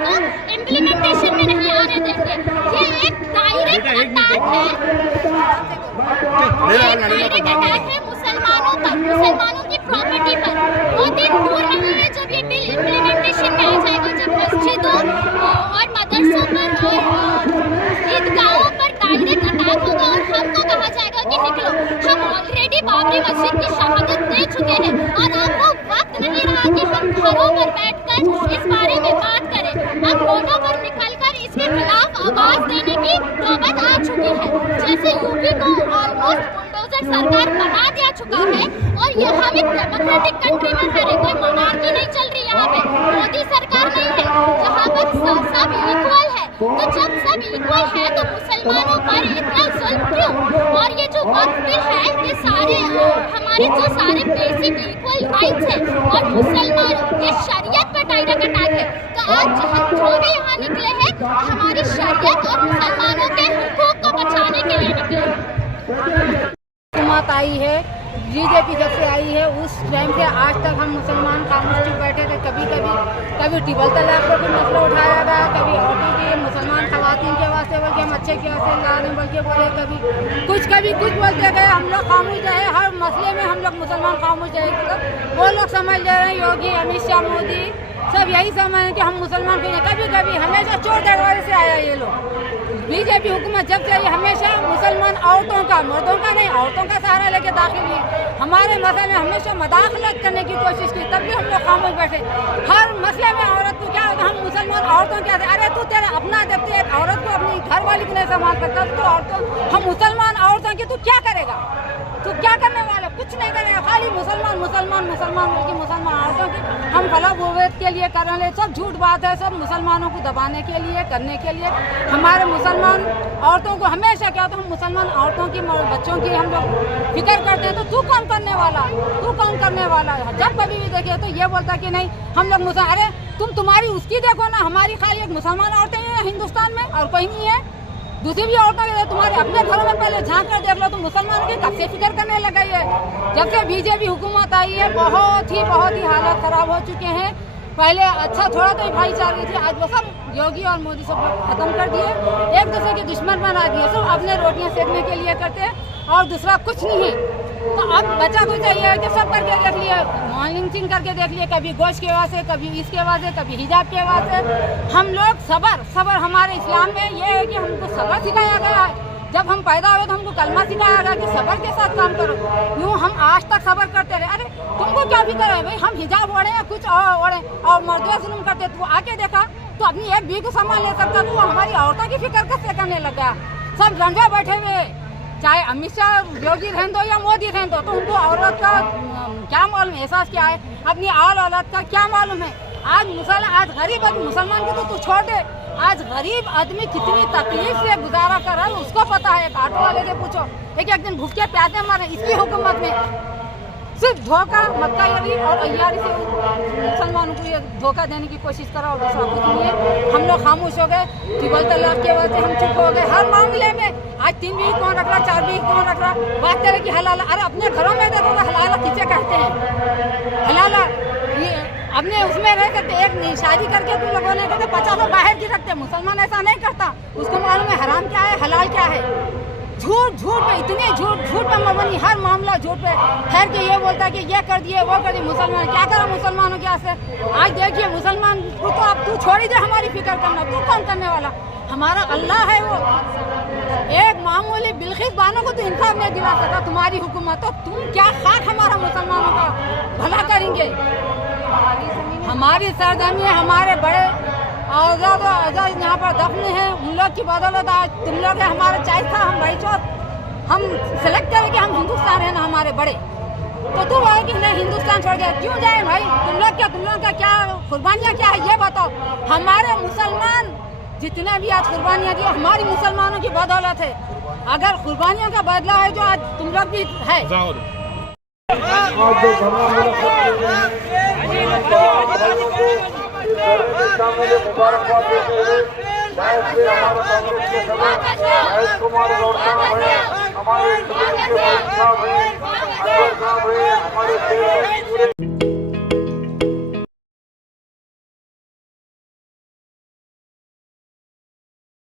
को इम्प्लीमेंटेशन में नहीं आने देंगे। ये एक डायरेक्ट अटैक है, मुसलमानों पर, मुसलमानों की प्रॉपर्टी पर। वो दिन दूर नहीं है जब ये बिल इम्प्लीमेंटेशन में आ जाएगा, जब मस्जिदों और मदरसों पर और ईदगाहों पर डायरेक्ट अटैक होगा और हमको कहा जाएगा कि निकलो। हम ऑलरेडी बाबरी मस्जिद की शहादत दे चुके हैं और अब वो वक्त नहीं रहा कि हम घरों पर बैठकर इस बारे में बात करें। अब रोडों पर निकलकर इसके खिलाफ आवाज देने की नौबत आ चुकी है। जैसे यूपी को ऑलमोस्ट बुलडोजर सरकार बना दिया चुका है और ये हम एक डेमोक्रेटिक कंट्री में रह रहे, कोई मोनार्की नहीं चल रही यहाँ पे, मोदी सरकार नहीं है जहाँ पर सब इक्वल है। तो जब सब इक्वल है तो मुसलमानों पर इतना जुल्म क्यों? और ये जो वक्त बिल है, ये सारे हमारे जो सारे बेसिक इक्वल राइट्स हैं और मुसलमान ये शरीयत पर डायरेक्ट अटैक है। तो आज हम जो भी यहाँ निकले हैं हमारी शरीयत और मुसलमानों के हुकूक को बचाने के लिए निकले। हुकूमत आई है, बीजेपी जब से आई है उस टाइम से आज तक हम मुसलमान खामोश चुप बैठे थे। कभी ट्रिपल तलाक को भी मसला उठाया गया, कभी औरतों के मुसलमान खवातीन के वास्ते बोल के हम अच्छे के वास्ते लाने बोल के बोले, कभी कुछ बोलते गए। हम लोग खामोश रहे, हर मसले में हम लोग मुसलमान खामोश रहे। वो लोग समझ ले रहे हैं, योगी, अमित शाह, मोदी सब यही समझ कि हम मुसलमान को कभी हमेशा चोर दरवाजे से आया ये लोग। बीजेपी हुकूमत जब से आई हमेशा मुसलमान औरतों का, मर्दों का नहीं, औरतों का सहारा लेके दाखिल हुई। हमारे मसले में हमेशा मदाखलत करने की कोशिश की, तब भी हम लोग खामोश बैठे। हर मसले में औरत को क्या होता, हम मुसलमान औरतों क्या, अरे तू तेरा अपना, जब तू एक औरत को अपनी घर वाली को नहीं संभाल सकता तो औरतों, हम मुसलमान औरतों की तू क्या करेगा? तू क्या करने वाला? कुछ नहीं करेगा, खाली मुसलमान बल्कि मुसलमान औरतों की हम फलाह बोवेद के लिए कर रहे। सब झूठ बात है, सब मुसलमानों को दबाने के लिए, करने के लिए। हमारे मुसलमान औरतों को हमेशा क्या होता है, हम मुसलमान औरतों की, बच्चों की हम लोग फिक्र करते हैं। तो तू कौन करने वाला है? जब कभी भी देखे तो ये बोलता कि नहीं हम लोग अरे तुम्हारी उसकी देखो ना, हमारी खाली एक मुसलमान औरतें हैं हिंदुस्तान में और कोई नहीं है। दूसरी भी औरतों के तुम्हारे अपने घरों में पहले झांक कर देख लो, तो मुसलमानों की कब से फिक्र करने लगा है। जब से बीजेपी हुकूमत आई है बहुत ही हालत खराब हो चुके हैं। पहले अच्छा थोड़ा तो भाईचारा थी, आज वो सब योगी और मोदी सब खत्म कर दिए, एक दूसरे के दुश्मन बना दिए। सब अपने रोटियां सेकने के लिए करते हैं और दूसरा कुछ नहीं है। तो अब बच्चा को चाहिए कि सब करके देख लिए, मॉर्निंग करके देख लिए, कभी गोश्त के वास्ते, कभी इसके वास्ते, कभी हिजाब के वास्ते। हम लोग सबर हमारे इस्लाम में ये है कि हमको सबर सिखाया गया है। जब हम पैदा हुए तो हमको कलमा सिखाया गया कि सबर के साथ काम करो। यूँ हम आज तक सबर करते रहे। अरे तुमको क्या फिक्र है भाई, हम हिजाब ओढ़े या कुछ ओढ़े और मर्दों जुल्म करते, तो आके देखा तो अपनी एक बीवी को संभाल नहीं सकता, तो वो हमारी औरतों की फिक्र कैसे करने लगा। सब रंजा बैठे हुए, चाहे अमित शाह, योगी रहने दो या मोदी रहने दो, तो उनको औरत का क्या मालूम, एहसास क्या है, अपनी औलाद का क्या मालूम है। आज गरीब आदमी, मुसलमान को तो तू छोड़ दे, आज गरीब आदमी कितनी तकलीफ से गुजारा कर रहा है उसको पता है। एक ऑटो वाले से पूछो, एक दिन भूखे प्यासे मारे इसकी हुकूमत में। सिर्फ धोखा, मक्कारी और अय्यारी से मुसलमानों को ये धोखा देने की कोशिश करा और दूसरा कुछ नहीं है। हम लोग खामोश हो गए, ट्रिपल तलाक के वजह से हम चुप हो गए। हर मामले में आज 3 बीवी कौन रख रहा, 4 बीवी कौन रख रहा, बात करें कि हलाला। अरे अपने घरों में देखो हलाला किसे कहते हैं? हलाला ये अपने उसमें रह करके एक शादी करके तुम लोगों ने कहते 50 बाहर की रखते। मुसलमान ऐसा नहीं करता, उसको मालूम है हराम क्या है, हलाल क्या है। झूठ पे इतने झूठ पे मबनी, हर मामला झूठ पे ठहर के ये बोलता है कि ये कर दिए वो कर दिए। मुसलमान क्या करा मुसलमानों के से? आज देखिए मुसलमान को तो अब तू छोड़ ही दे हमारी फिक्र करना, तू कौन करने वाला? हमारा अल्लाह है वो। एक मामूली बिल्किस बानो को तो इंसाफ नहीं दिला सका तुम्हारी हुकूमत, तो तुम क्या खाक हमारा मुसलमानों का भला करेंगे? हमारी सरजमी है, हमारे बड़े आजाद यहाँ पर दफन है, उन लोग की बदौलत आज तुम लोग हमारा चाहिए था। हम भाई चौथ हम सेलेक्ट करें कि हम हिंदुस्तान है ना हमारे बड़े, तो तुम आए कि नहीं हिंदुस्तान छोड़ गए क्यों जाए भाई? तुम लोग का क्या कुर्बानियाँ क्या है ये बताओ। हमारे मुसलमान जितने भी आज कुर्बानियाँ दी हमारी मुसलमानों की बदौलत है। अगर कुर्बानियों का बदला है जो आज तुम लोग भी है। मुबारकबाद देते हुए हमारा कांग्रेस के सदस्य महेश कुमार गौड़ साहब है, हमारे